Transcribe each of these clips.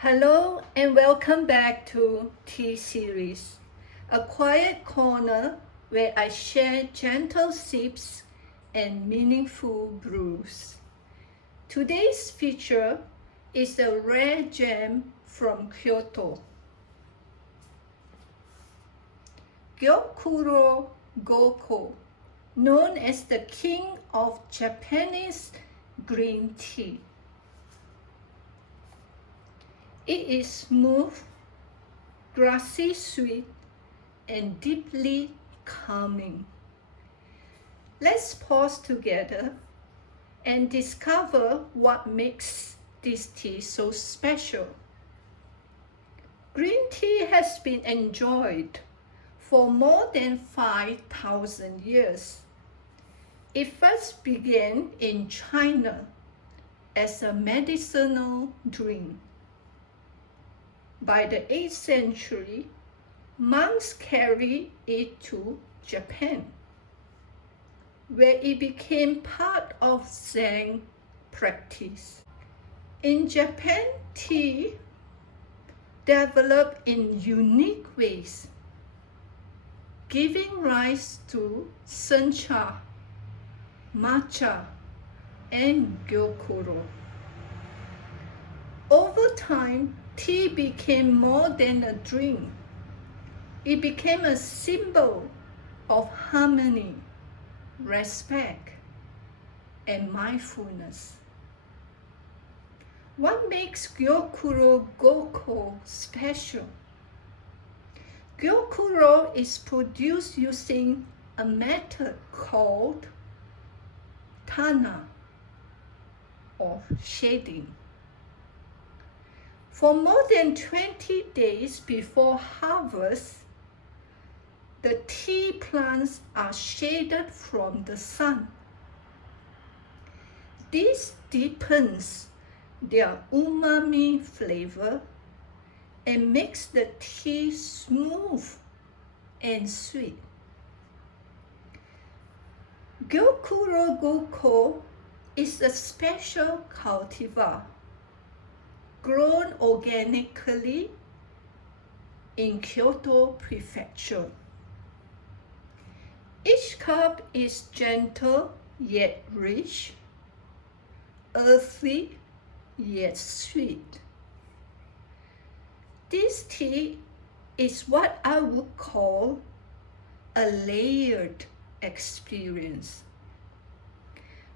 Hello and welcome back to Tea Series, a quiet corner where I share gentle sips and meaningful brews. Today's feature is a rare gem from Kyoto. Gyokuro Gokou, known as the king of Japanese green tea. It is smooth, grassy sweet, and deeply calming. Let's pause together and discover what makes this tea so special. Green tea has been enjoyed for more than 5,000 years. It first began in China as a medicinal drink. By the 8th century, monks carried it to Japan, where it became part of Zen practice. In Japan, tea developed in unique ways, giving rise to Sencha, matcha, and Gyokuro. Over time, tea became more than a drink. It became a symbol of harmony, respect, and mindfulness. What makes Gyokuro Gokou special? Gyokuro is produced using a method called tana, or shading. For more than 20 days before harvest, the tea plants are shaded from the sun. This deepens their umami flavor and makes the tea smooth and sweet. Gyokuro Gokou is a special cultivar grown organically in Kyoto Prefecture. Each cup is gentle yet rich, earthy yet sweet. This tea is what I would call a layered experience.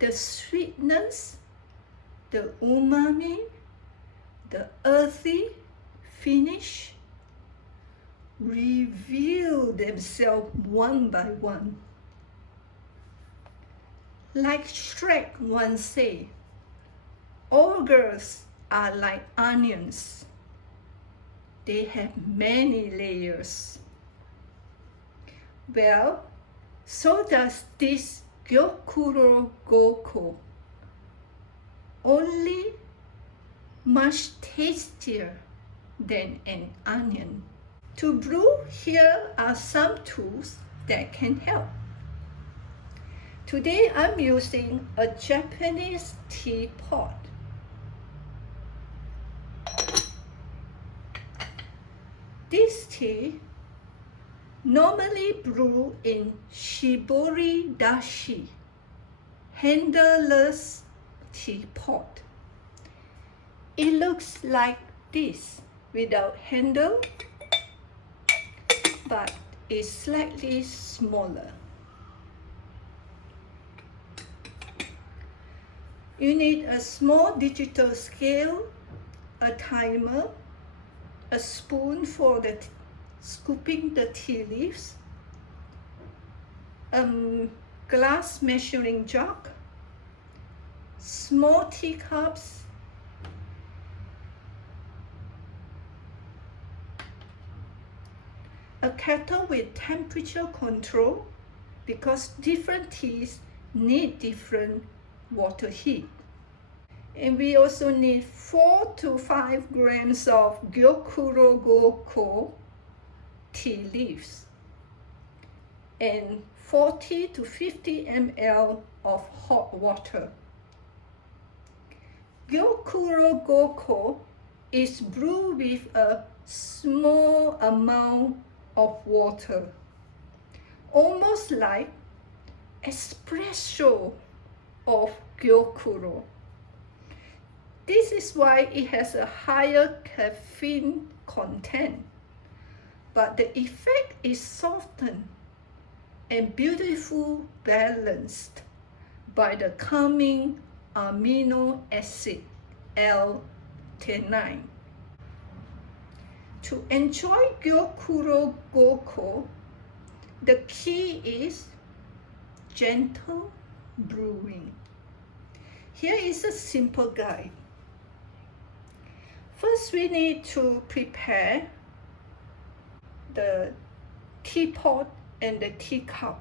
The sweetness, the umami, the earthy finish reveal themselves one by one. Like Shrek once said, all girls are like onions. They have many layers. Well, so does this Gyokuro Gokou. Only much tastier than an onion. To brew, here are some tools that can help. Today I'm using a Japanese teapot. This tea normally brewed in shibori dashi, handleless teapot. It looks like this without handle, but is slightly smaller. You need a small digital scale, a timer, a spoon for scooping the tea leaves, a glass measuring jug, small teacups, a kettle with temperature control because different teas need different water heat. And we also need 4 to 5 grams of Gyokuro Gokou tea leaves and 40 to 50 ml of hot water. Gyokuro Gokou is brewed with a small amount of water, almost like espresso of Gyokuro. This is why it has a higher caffeine content, but the effect is softened and beautifully balanced by the calming amino acid L-theanine. To enjoy Gyokuro Gokou, the key is gentle brewing. Here is a simple guide. First, we need to prepare the teapot and the teacup.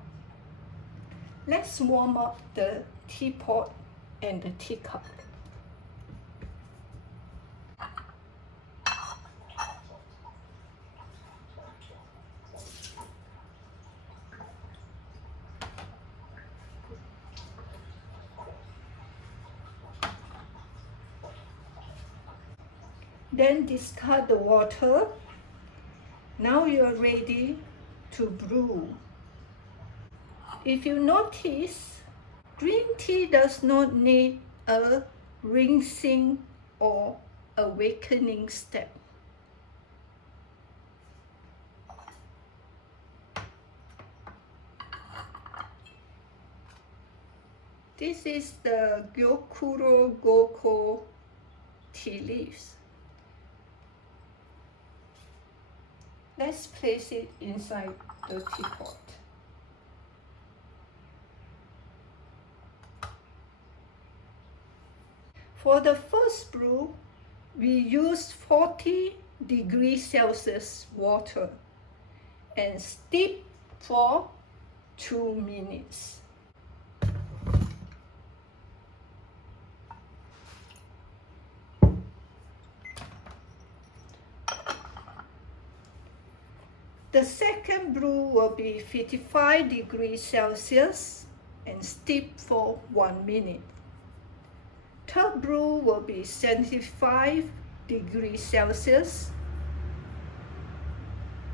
Let's warm up the teapot and the teacup. Then discard the water. Now you are ready to brew. If you notice, green tea does not need a rinsing or awakening step. This is the Gyokuro Gokou tea leaves. Let's place it inside the teapot. For the first brew, we use 40 degrees Celsius water and steep for 2 minutes. The second brew will be 55 degrees Celsius and steep for 1 minute. Third brew will be 75 degrees Celsius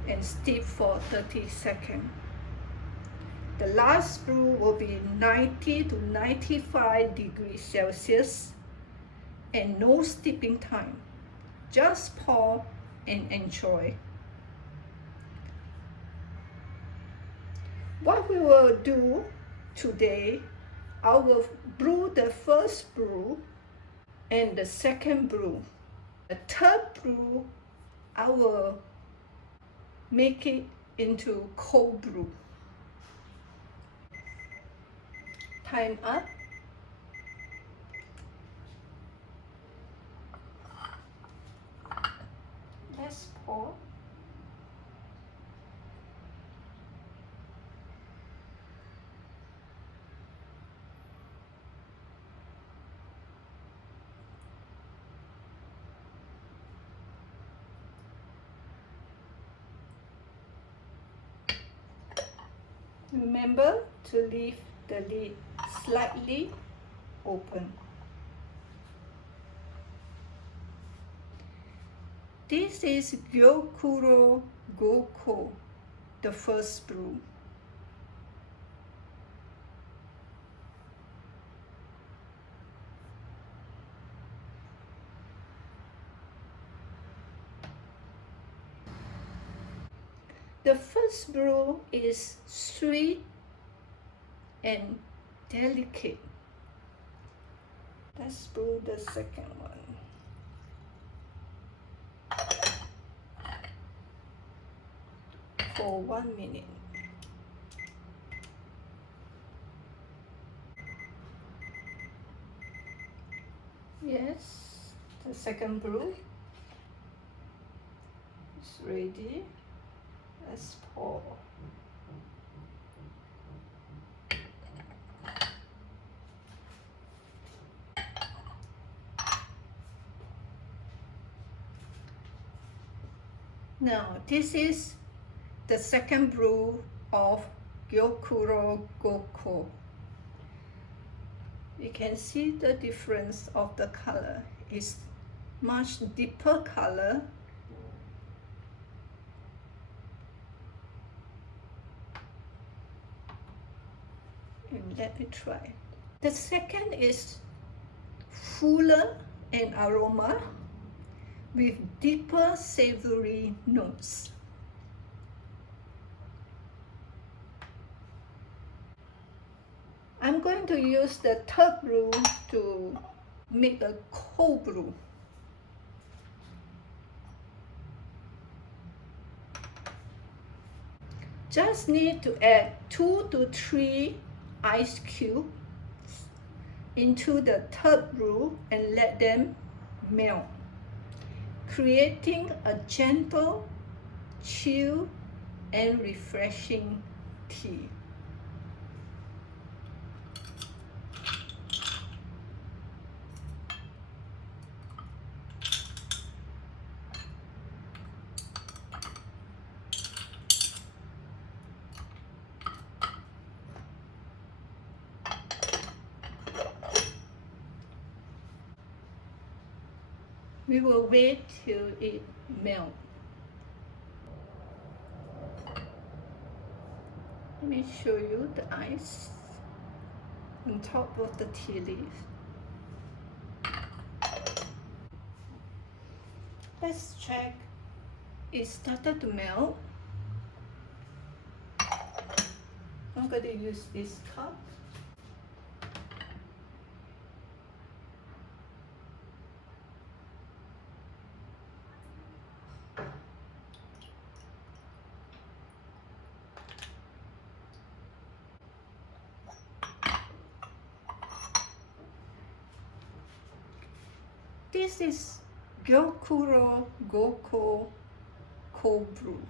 and steep for 30 seconds. The last brew will be 90 to 95 degrees Celsius and no steeping time. Just pour and enjoy. What we will do today, I will brew the first brew and the second brew. The third brew, I will make it into cold brew. Time up. Let's pour. Remember to leave the lid slightly open. This is Gyokuro Gokou, the first brew. The first brew is sweet and delicate. Let's brew the second one. For 1 minute. Yes, the second brew is ready. Let's pour. Now, this is the second brew of Gyokuro Gokou. You can see the difference of the color. It's much deeper color. And let me try. The second is fuller in aroma with deeper savory notes. I'm going to use the third brew to make a cold brew. Just need to add 2 to 3 ice cubes into the third brew and let them melt, creating a gentle, chill, and refreshing tea. We will wait till it melts. Let me show you the ice on top of the tea leaf. Let's check. It started to melt. I'm going to use this cup. This is Gyokuro Gokou cold brew.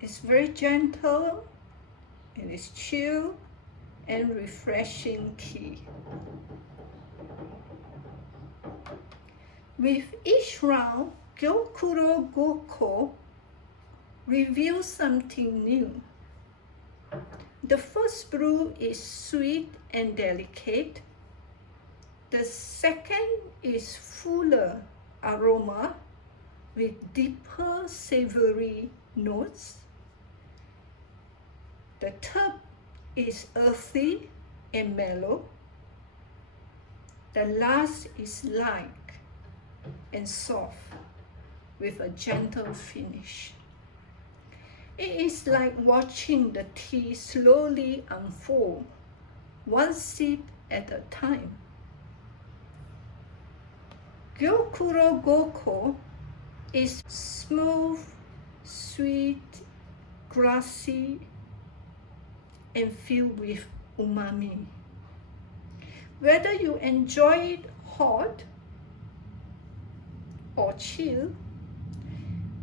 It's very gentle, and it's chill and refreshing tea. With each round, Gyokuro Gokou reveals something new. The first brew is sweet and delicate. The second is fuller aroma with deeper savory notes. The third is earthy and mellow. The last is light and soft with a gentle finish. It is like watching the tea slowly unfold, one sip at a time. Gyokuro Gokou is smooth, sweet, grassy, and filled with umami. Whether you enjoy it hot or chill,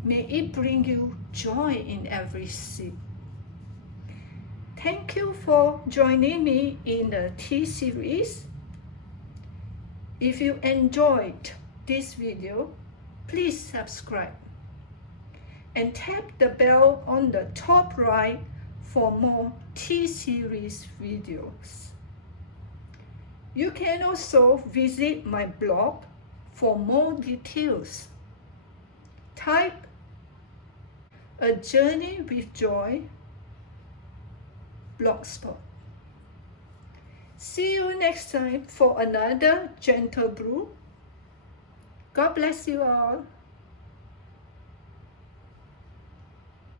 may it bring you joy in every sip. Thank you for joining me in the tea series. If you enjoyed this video, please subscribe and tap the bell on the top right for more tea series videos. You can also visit my blog for more details. Type A Journey with Joy blogspot. See you next time for another gentle brew. God bless you all.